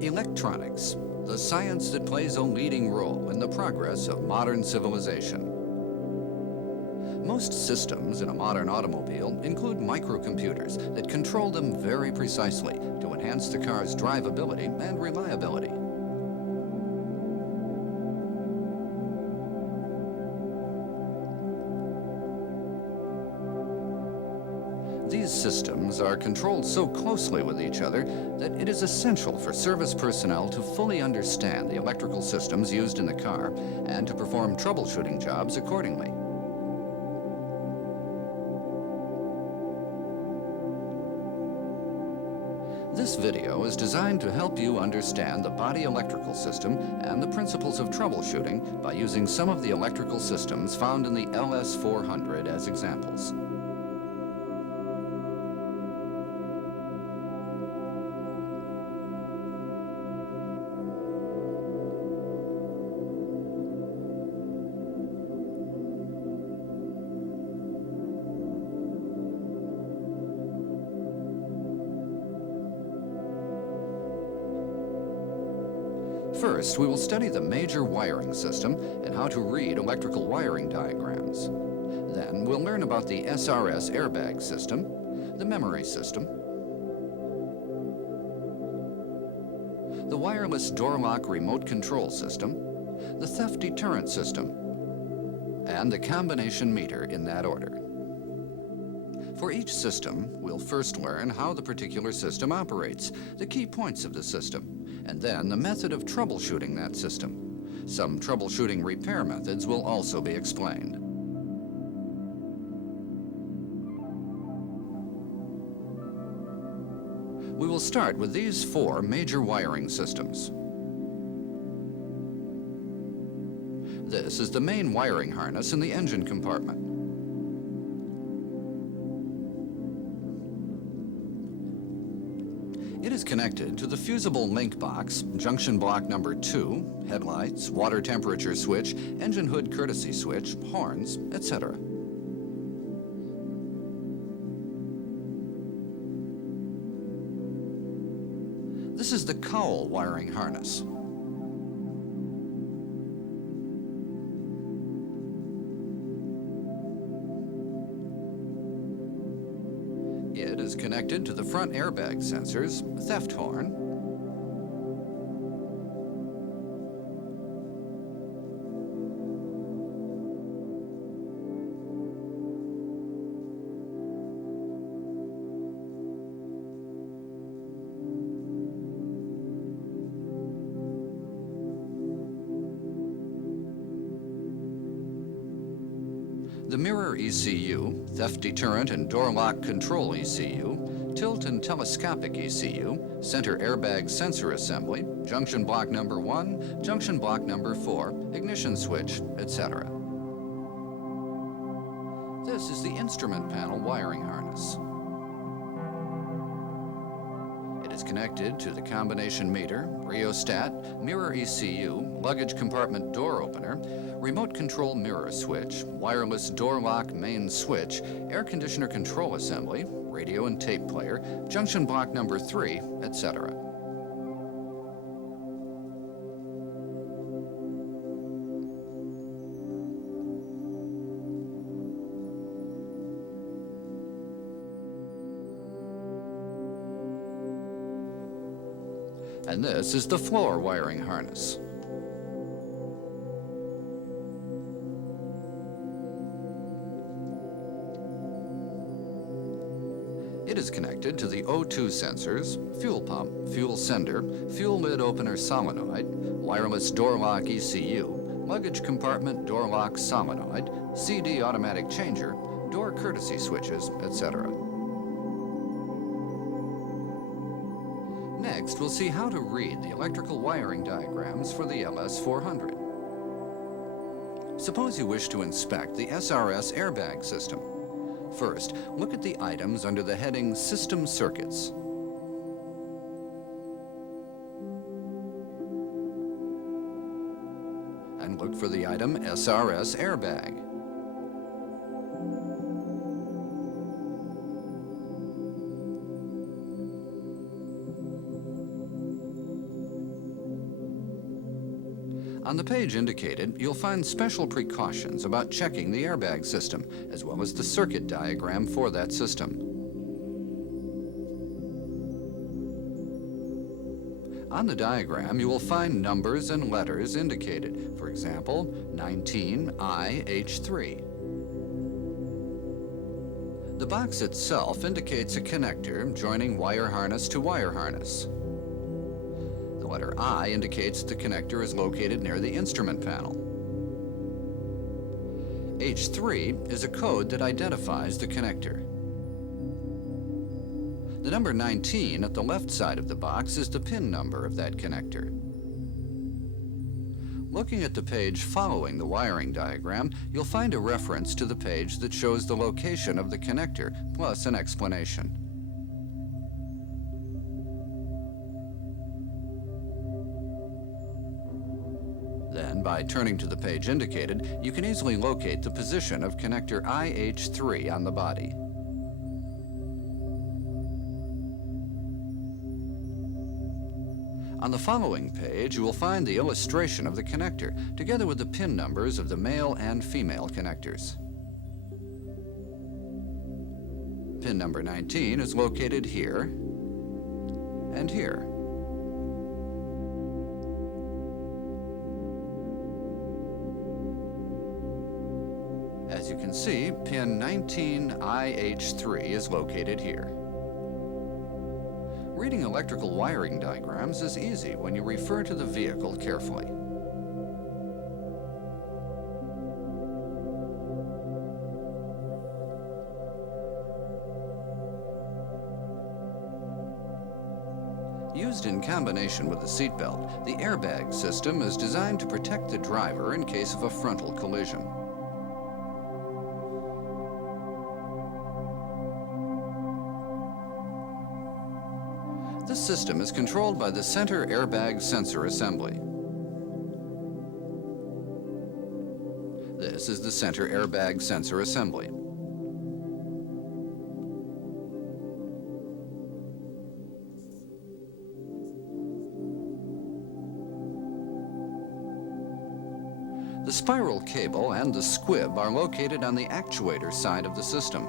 Electronics, the science that plays a leading role in the progress of modern civilization. Most systems in a modern automobile include microcomputers that control them very precisely to enhance the car's drivability and reliability. These systems are controlled so closely with each other that it is essential for service personnel to fully understand the electrical systems used in the car and to perform troubleshooting jobs accordingly. This video is designed to help you understand the body electrical system and the principles of troubleshooting by using some of the electrical systems found in the LS400 as examples. First, we will study the major wiring system and how to read electrical wiring diagrams. Then we'll learn about the SRS airbag system, the memory system, the wireless door lock remote control system, the theft deterrent system, and the combination meter in that order. For each system, we'll first learn how the particular system operates, the key points of the system, and then the method of troubleshooting that system. Some troubleshooting repair methods will also be explained. We will start with these four major wiring systems. This is the main wiring harness in the engine compartment. It is connected to the fusible link box, junction block number 2, headlights, water temperature switch, engine hood courtesy switch, horns, etc. This is the cowl wiring harness. It is connected to the front airbag sensors, theft horn, the mirror ECU, theft deterrent and door lock control ECU, tilt and telescopic ECU, center airbag sensor assembly, junction block number 1, junction block number 4, ignition switch, etc. This is the instrument panel wiring harness. It is connected to the combination meter, rheostat, mirror ECU, luggage compartment door opener, remote control mirror switch, wireless door lock main switch, air conditioner control assembly, radio and tape player, junction block number 3, etc. And this is the floor wiring harness. It is connected to the O2 sensors, fuel pump, fuel sender, fuel lid opener solenoid, wireless door lock ECU, luggage compartment door lock solenoid, CD automatic changer, door courtesy switches, etc. Next, we'll see how to read the electrical wiring diagrams for the LS400. Suppose you wish to inspect the SRS airbag system. First, look at the items under the heading System Circuits. And look for the item SRS airbag. On the page indicated, you'll find special precautions about checking the airbag system, as well as the circuit diagram for that system. On the diagram, you will find numbers and letters indicated. For example, 19IH3. The box itself indicates a connector joining wire harness to wire harness. The letter I indicates the connector is located near the instrument panel. H3 is a code that identifies the connector. The number 19 at the left side of the box is the pin number of that connector. Looking at the page following the wiring diagram, you'll find a reference to the page that shows the location of the connector, plus an explanation. Then, by turning to the page indicated, you can easily locate the position of connector IH3 on the body. On the following page, you will find the illustration of the connector, together with the pin numbers of the male and female connectors. Pin number 19 is located here and here. As you can see, pin 19IH3 is located here. Reading electrical wiring diagrams is easy when you refer to the vehicle carefully. Used in combination with the seatbelt, the airbag system is designed to protect the driver in case of a frontal collision. This system is controlled by the center airbag sensor assembly. This is the center airbag sensor assembly. The spiral cable and the squib are located on the actuator side of the system.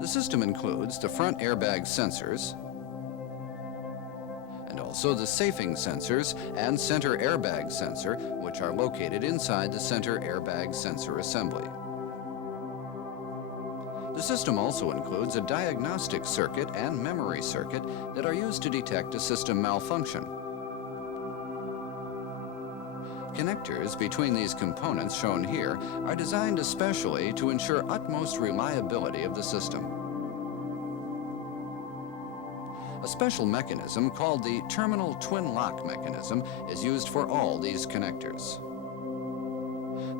The system includes the front airbag sensors and also the safing sensors and center airbag sensor, which are located inside the center airbag sensor assembly. The system also includes a diagnostic circuit and memory circuit that are used to detect a system malfunction. Connectors between these components shown here are designed especially to ensure utmost reliability of the system. A special mechanism called the terminal twin lock mechanism is used for all these connectors.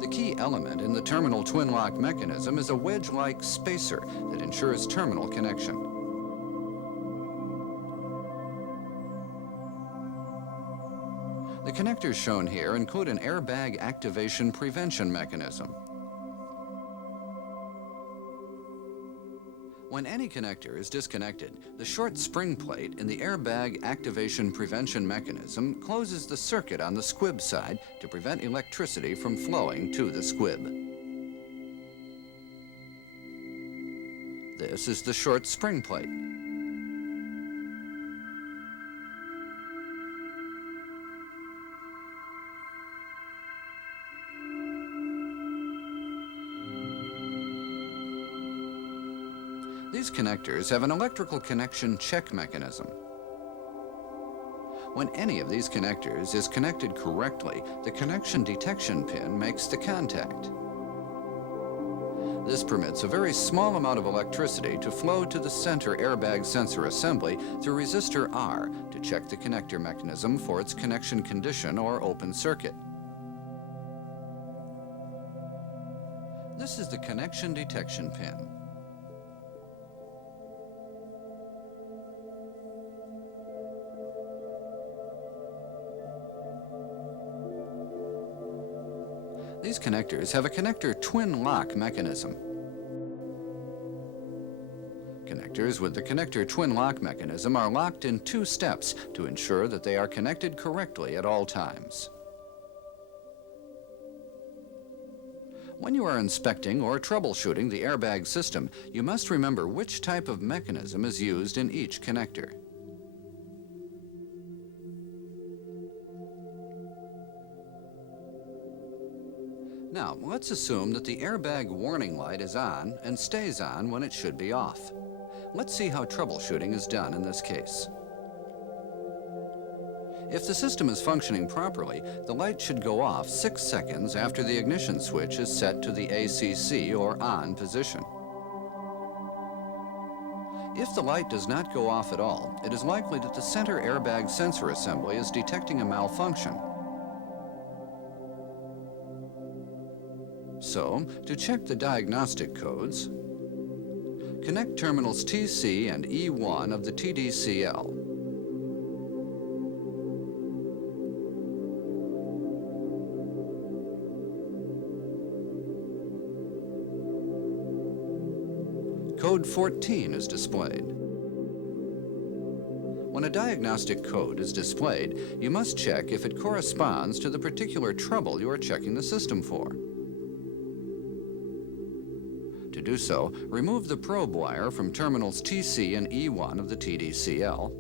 The key element in the terminal twin lock mechanism is a wedge-like spacer that ensures terminal connection. The connectors shown here include an airbag activation prevention mechanism. When any connector is disconnected, the short spring plate in the airbag activation prevention mechanism closes the circuit on the squib side to prevent electricity from flowing to the squib. This is the short spring plate. These connectors have an electrical connection check mechanism. When any of these connectors is connected correctly, the connection detection pin makes the contact. This permits a very small amount of electricity to flow to the center airbag sensor assembly through resistor R to check the connector mechanism for its connection condition or open circuit. This is the connection detection pin. These connectors have a connector twin lock mechanism. Connector connectors with the connector twin lock mechanism are locked in 2 steps to ensure that they are connected correctly at all times. When you are inspecting or troubleshooting the airbag system, you must remember which type of mechanism is used in each connector. Now, let's assume that the airbag warning light is on and stays on when it should be off. Let's see how troubleshooting is done in this case. If the system is functioning properly, the light should go off 6 seconds after the ignition switch is set to the ACC or on position. If the light does not go off at all, it is likely that the center airbag sensor assembly is detecting a malfunction. So, to check the diagnostic codes, connect terminals TC and E1 of the TDCL. Code 14 is displayed. When a diagnostic code is displayed, you must check if it corresponds to the particular trouble you are checking the system for. To do so, remove the probe wire from terminals TC and E1 of the TDCL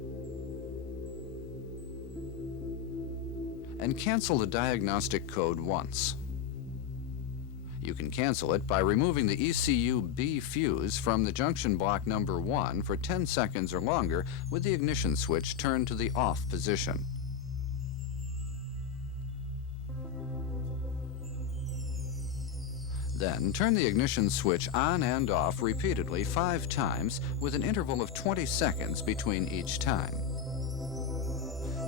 and cancel the diagnostic code once. You can cancel it by removing the ECU B fuse from the junction block number 1 for 10 seconds or longer with the ignition switch turned to the off position. Then turn the ignition switch on and off repeatedly 5 times with an interval of 20 seconds between each time.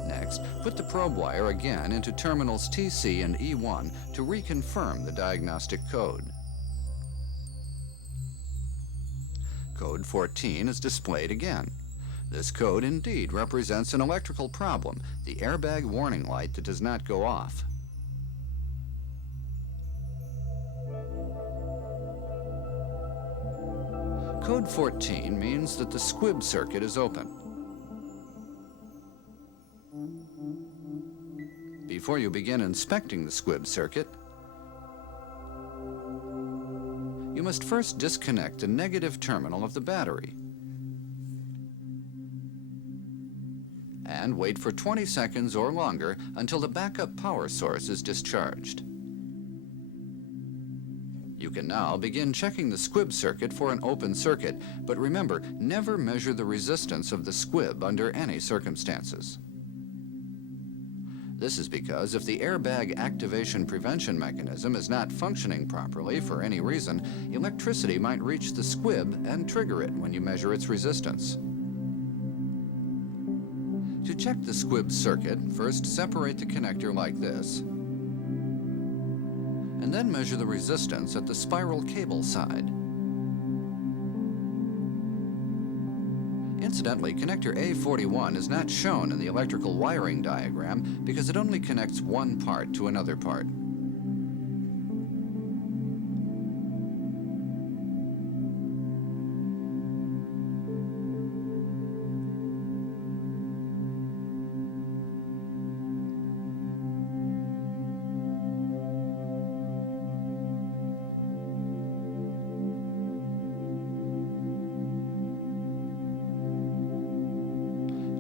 Next, put the probe wire again into terminals TC and E1 to reconfirm the diagnostic code. Code 14 is displayed again. This code indeed represents an electrical problem, the airbag warning light that does not go off. Code 14 means that the squib circuit is open. Before you begin inspecting the squib circuit, you must first disconnect the negative terminal of the battery and wait for 20 seconds or longer until the backup power source is discharged. You can now begin checking the squib circuit for an open circuit, but remember, never measure the resistance of the squib under any circumstances. This is because if the airbag activation prevention mechanism is not functioning properly for any reason, electricity might reach the squib and trigger it when you measure its resistance. To check the squib circuit, first separate the connector like this, and then measure the resistance at the spiral cable side. Incidentally, connector A41 is not shown in the electrical wiring diagram because it only connects one part to another part.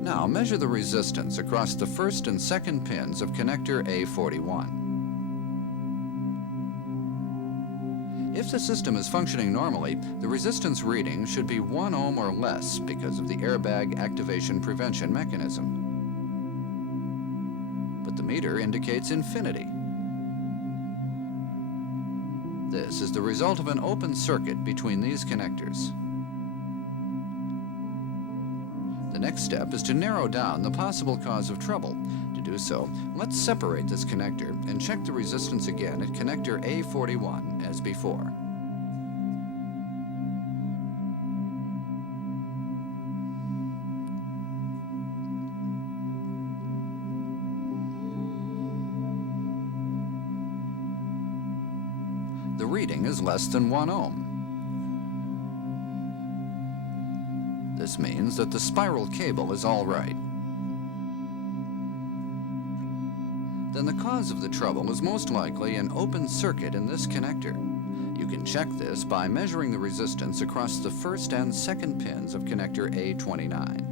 Now measure the resistance across the first and second pins of connector A41. If the system is functioning normally, the resistance reading should be 1 ohm or less because of the airbag activation prevention mechanism. But the meter indicates infinity. This is the result of an open circuit between these connectors. The next step is to narrow down the possible cause of trouble. To do so, let's separate this connector and check the resistance again at connector A41 as before. The reading is less than 1 ohm. This means that the spiral cable is all right. Then the cause of the trouble is most likely an open circuit in this connector. You can check this by measuring the resistance across the first and second pins of connector A29.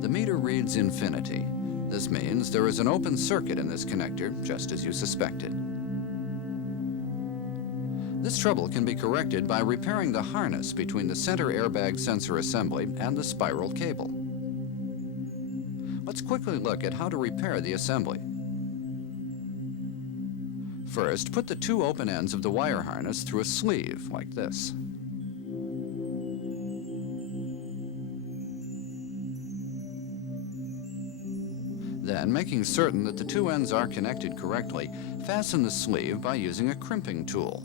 The meter reads infinity. This means there is an open circuit in this connector, just as you suspected. This trouble can be corrected by repairing the harness between the center airbag sensor assembly and the spiral cable. Let's quickly look at how to repair the assembly. First, put the two open ends of the wire harness through a sleeve, like this. Then, making certain that the two ends are connected correctly, fasten the sleeve by using a crimping tool.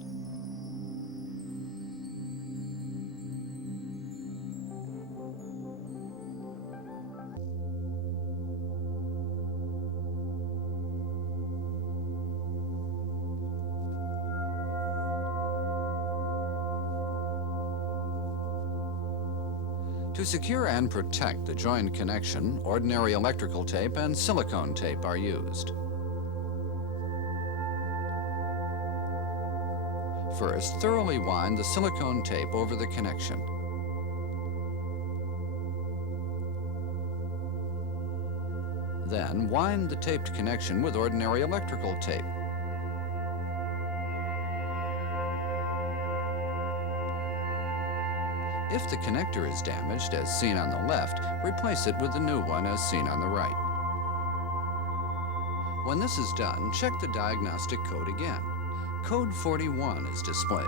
To secure and protect the joined connection, ordinary electrical tape and silicone tape are used. First, thoroughly wind the silicone tape over the connection. Then, wind the taped connection with ordinary electrical tape. If the connector is damaged, as seen on the left, replace it with the new one as seen on the right. When this is done, check the diagnostic code again. Code 41 is displayed.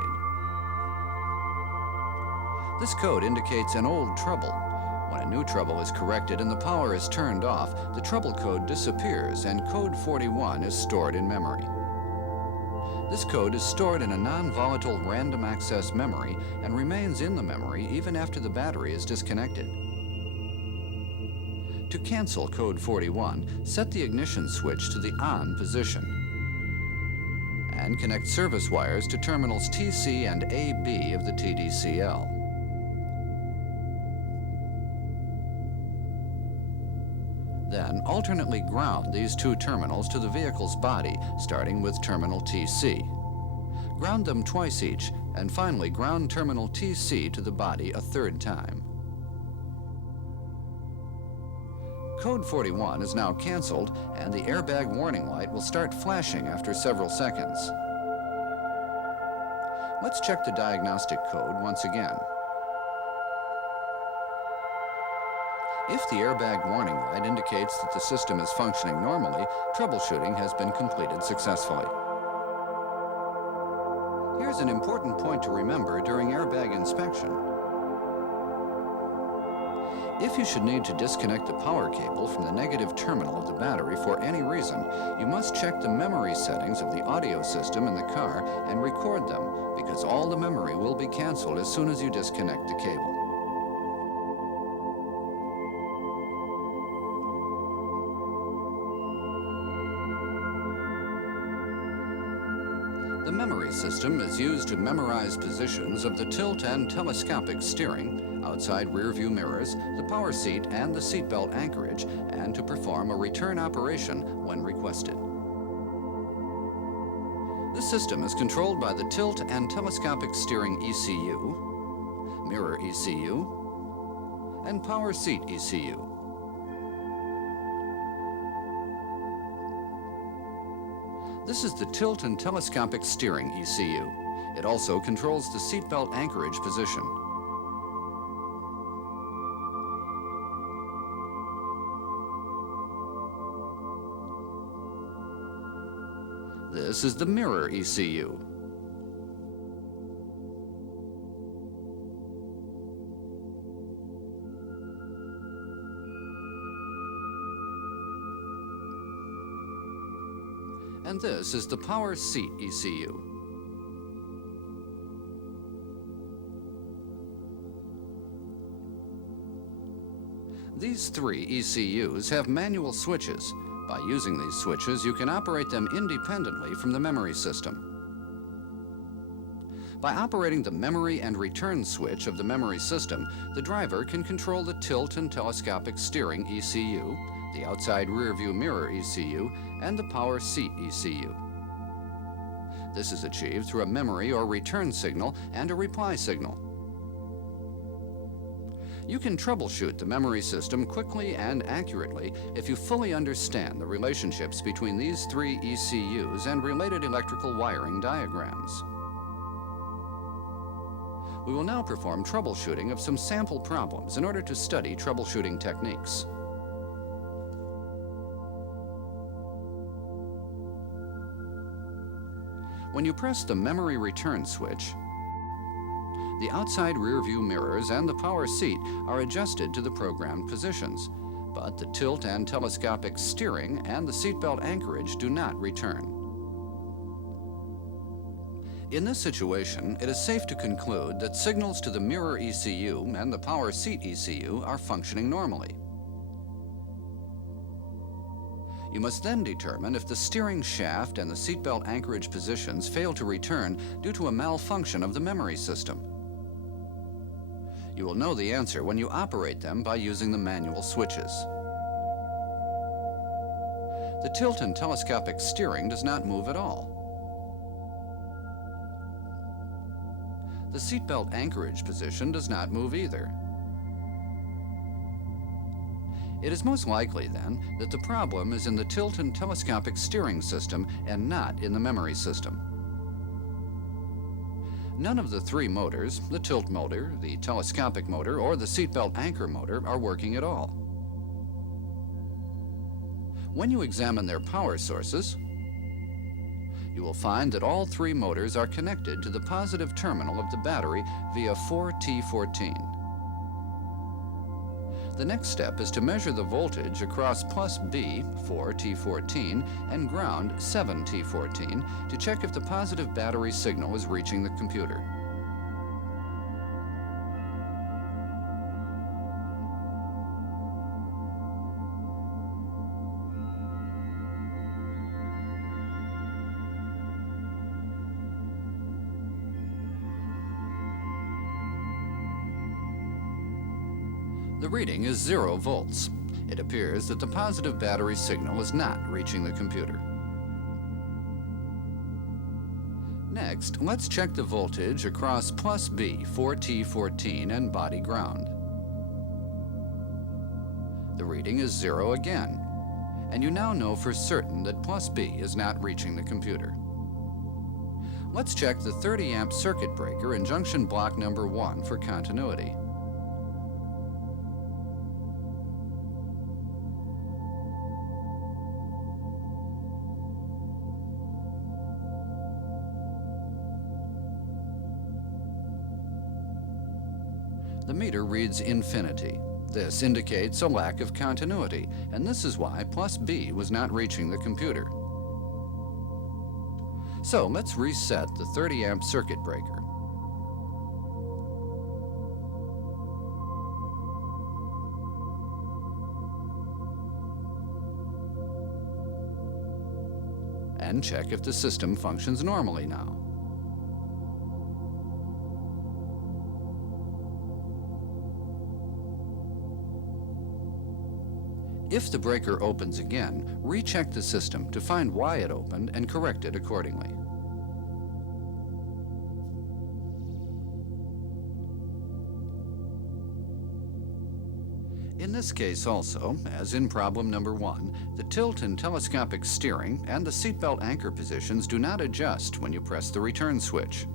This code indicates an old trouble. When a new trouble is corrected and the power is turned off, the trouble code disappears and code 41 is stored in memory. This code is stored in a non-volatile random access memory and remains in the memory even after the battery is disconnected. To cancel code 41, set the ignition switch to the on position and connect service wires to terminals TC and AB of the TDCL. Then alternately ground these two terminals to the vehicle's body, starting with terminal TC. Ground them twice each, and finally ground terminal TC to the body a third time. Code 41 is now canceled, and the airbag warning light will start flashing after several seconds. Let's check the diagnostic code once again. If the airbag warning light indicates that the system is functioning normally, troubleshooting has been completed successfully. Here's an important point to remember during airbag inspection. If you should need to disconnect the power cable from the negative terminal of the battery for any reason, you must check the memory settings of the audio system in the car and record them, because all the memory will be canceled as soon as you disconnect the cable. The memory system is used to memorize positions of the tilt and telescopic steering, outside rear view mirrors, the power seat, and the seatbelt anchorage, and to perform a return operation when requested. This system is controlled by the tilt and telescopic steering ECU, mirror ECU, and power seat ECU. This is the tilt and telescopic steering ECU. It also controls the seatbelt anchorage position. This is the mirror ECU. And this is the power seat ECU. These three ECUs have manual switches. By using these switches, you can operate them independently from the memory system. By operating the memory and return switch of the memory system, the driver can control the tilt and telescopic steering ECU, the outside rearview mirror ECU, and the power seat ECU. This is achieved through a memory or return signal and a reply signal. You can troubleshoot the memory system quickly and accurately if you fully understand the relationships between these three ECUs and related electrical wiring diagrams. We will now perform troubleshooting of some sample problems in order to study troubleshooting techniques. When you press the memory return switch, the outside rearview mirrors and the power seat are adjusted to the programmed positions, but the tilt and telescopic steering and the seatbelt anchorage do not return. In this situation, it is safe to conclude that signals to the mirror ECU and the power seat ECU are functioning normally. You must then determine if the steering shaft and the seatbelt anchorage positions fail to return due to a malfunction of the memory system. You will know the answer when you operate them by using the manual switches. The tilt and telescopic steering does not move at all. The seatbelt anchorage position does not move either. It is most likely, then, that the problem is in the tilt and telescopic steering system and not in the memory system. None of the three motors, the tilt motor, the telescopic motor, or the seatbelt anchor motor, are working at all. When you examine their power sources, you will find that all three motors are connected to the positive terminal of the battery via 4T14. The next step is to measure the voltage across plus B, 4T14, and ground, 7T14, to check if the positive battery signal is reaching the computer. The reading is 0 volts. It appears that the positive battery signal is not reaching the computer. Next, let's check the voltage across plus B, 4T14, and body ground. The reading is 0 again, and you now know for certain that plus B is not reaching the computer. Let's check the 30 amp circuit breaker in junction block number 1 for continuity. The meter reads infinity. This indicates a lack of continuity, and this is why plus B was not reaching the computer. So let's reset the 30 amp circuit breaker. And check if the system functions normally now. If the breaker opens again, recheck the system to find why it opened and correct it accordingly. In this case also, as in problem number 1, the tilt and telescopic steering and the seatbelt anchor positions do not adjust when you press the return switch.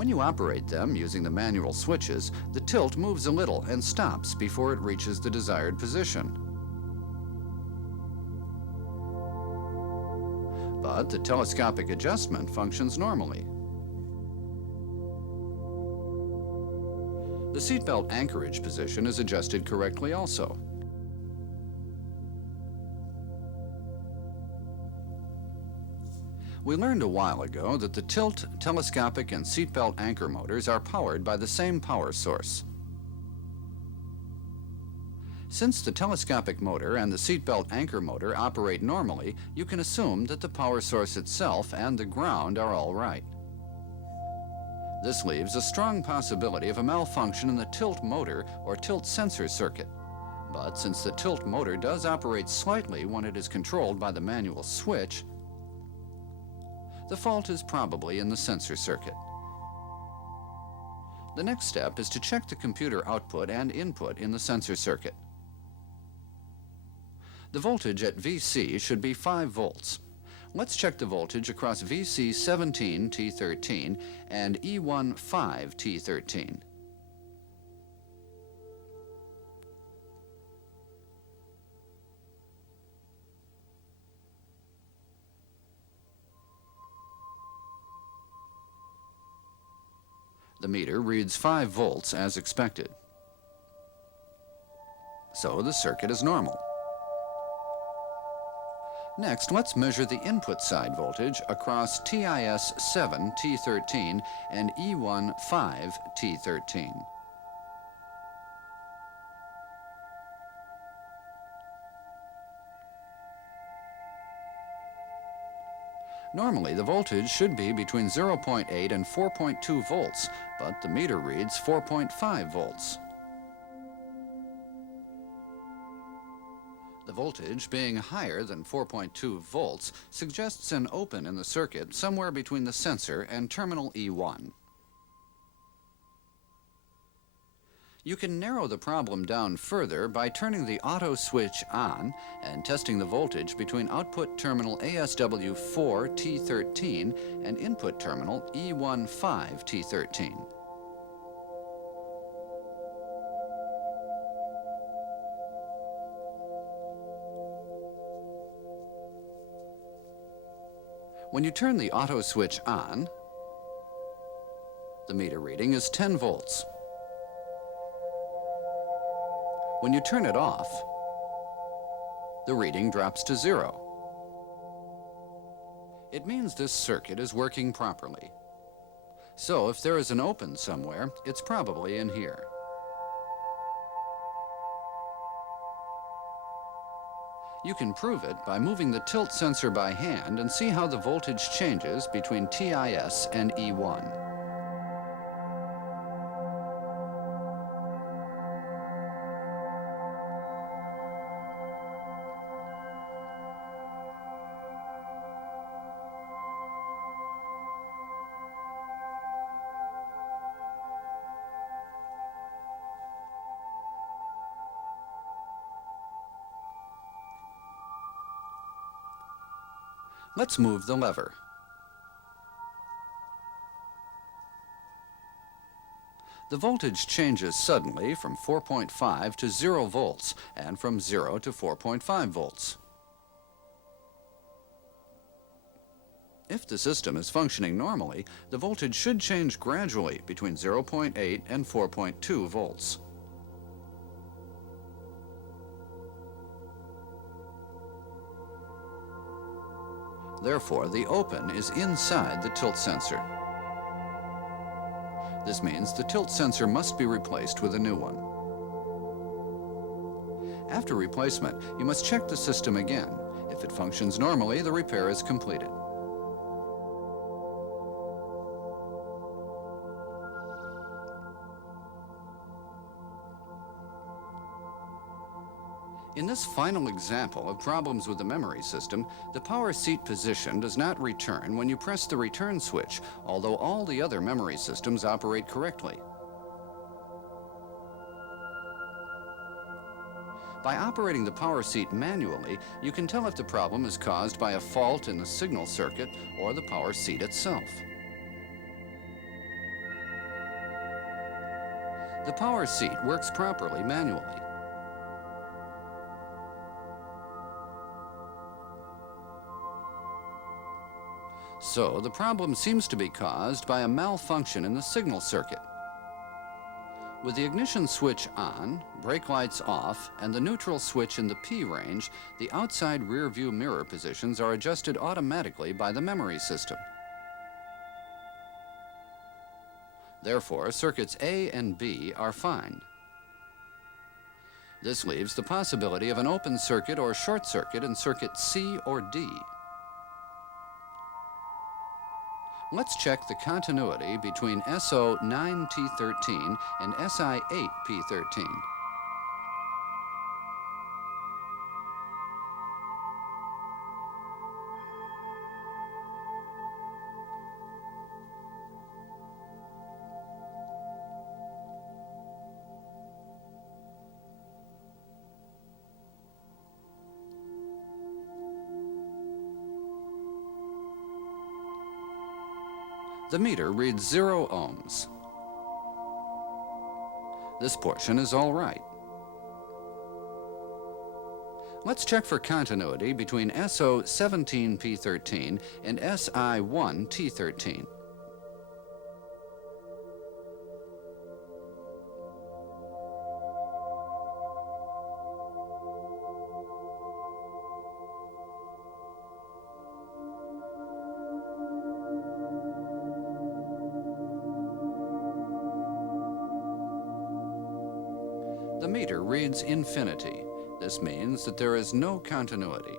When you operate them using the manual switches, the tilt moves a little and stops before it reaches the desired position. But the telescopic adjustment functions normally. The seatbelt anchorage position is adjusted correctly also. We learned a while ago that the tilt, telescopic, and seatbelt anchor motors are powered by the same power source. Since the telescopic motor and the seatbelt anchor motor operate normally, you can assume that the power source itself and the ground are all right. This leaves a strong possibility of a malfunction in the tilt motor or tilt sensor circuit. But since the tilt motor does operate slightly when it is controlled by the manual switch, the fault is probably in the sensor circuit. The next step is to check the computer output and input in the sensor circuit. The voltage at VC should be 5 volts. Let's check the voltage across VC 17 T13 and E1 5 T13. The meter reads 5 volts as expected. So the circuit is normal. Next, let's measure the input side voltage across TIS 7 T13 and E1 5 T13. Normally, the voltage should be between 0.8 and 4.2 volts, but the meter reads 4.5 volts. The voltage being higher than 4.2 volts suggests an open in the circuit somewhere between the sensor and terminal E1. You can narrow the problem down further by turning the auto switch on and testing the voltage between output terminal ASW4 T13 and input terminal E1 5 T13. When you turn the auto switch on, the meter reading is 10 volts. When you turn it off, the reading drops to 0. It means this circuit is working properly. So if there is an open somewhere, it's probably in here. You can prove it by moving the tilt sensor by hand and see how the voltage changes between TIS and E1. Let's move the lever. The voltage changes suddenly from 4.5 to 0 volts and from 0 to 4.5 volts. If the system is functioning normally, the voltage should change gradually between 0.8 and 4.2 volts. Therefore, the open is inside the tilt sensor. This means the tilt sensor must be replaced with a new one. After replacement, you must check the system again. If it functions normally, the repair is completed. In this final example of problems with the memory system, the power seat position does not return when you press the return switch, although all the other memory systems operate correctly. By operating the power seat manually, you can tell if the problem is caused by a fault in the signal circuit or the power seat itself. The power seat works properly manually. So, the problem seems to be caused by a malfunction in the signal circuit. With the ignition switch on, brake lights off, and the neutral switch in the P range, the outside rear view mirror positions are adjusted automatically by the memory system. Therefore, circuits A and B are fine. This leaves the possibility of an open circuit or short circuit in circuit C or D. Let's check the continuity between SO9T13 and SI8P13. The meter reads 0 ohms. This portion is all right. Let's check for continuity between SO17P13 and SI1T13. The meter reads infinity. This means that there is no continuity.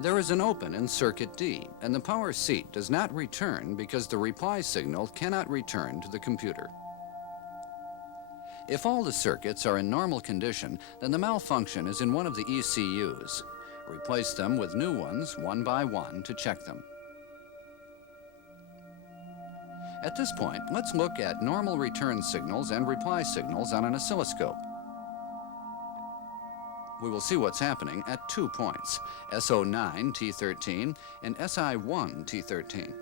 There is an open in circuit D, and the power seat does not return because the reply signal cannot return to the computer. If all the circuits are in normal condition, then the malfunction is in one of the ECUs. Replace them with new ones one by one to check them. At this point, let's look at normal return signals and reply signals on an oscilloscope. We will see what's happening at 2 points, SO9T13 and SI1T13.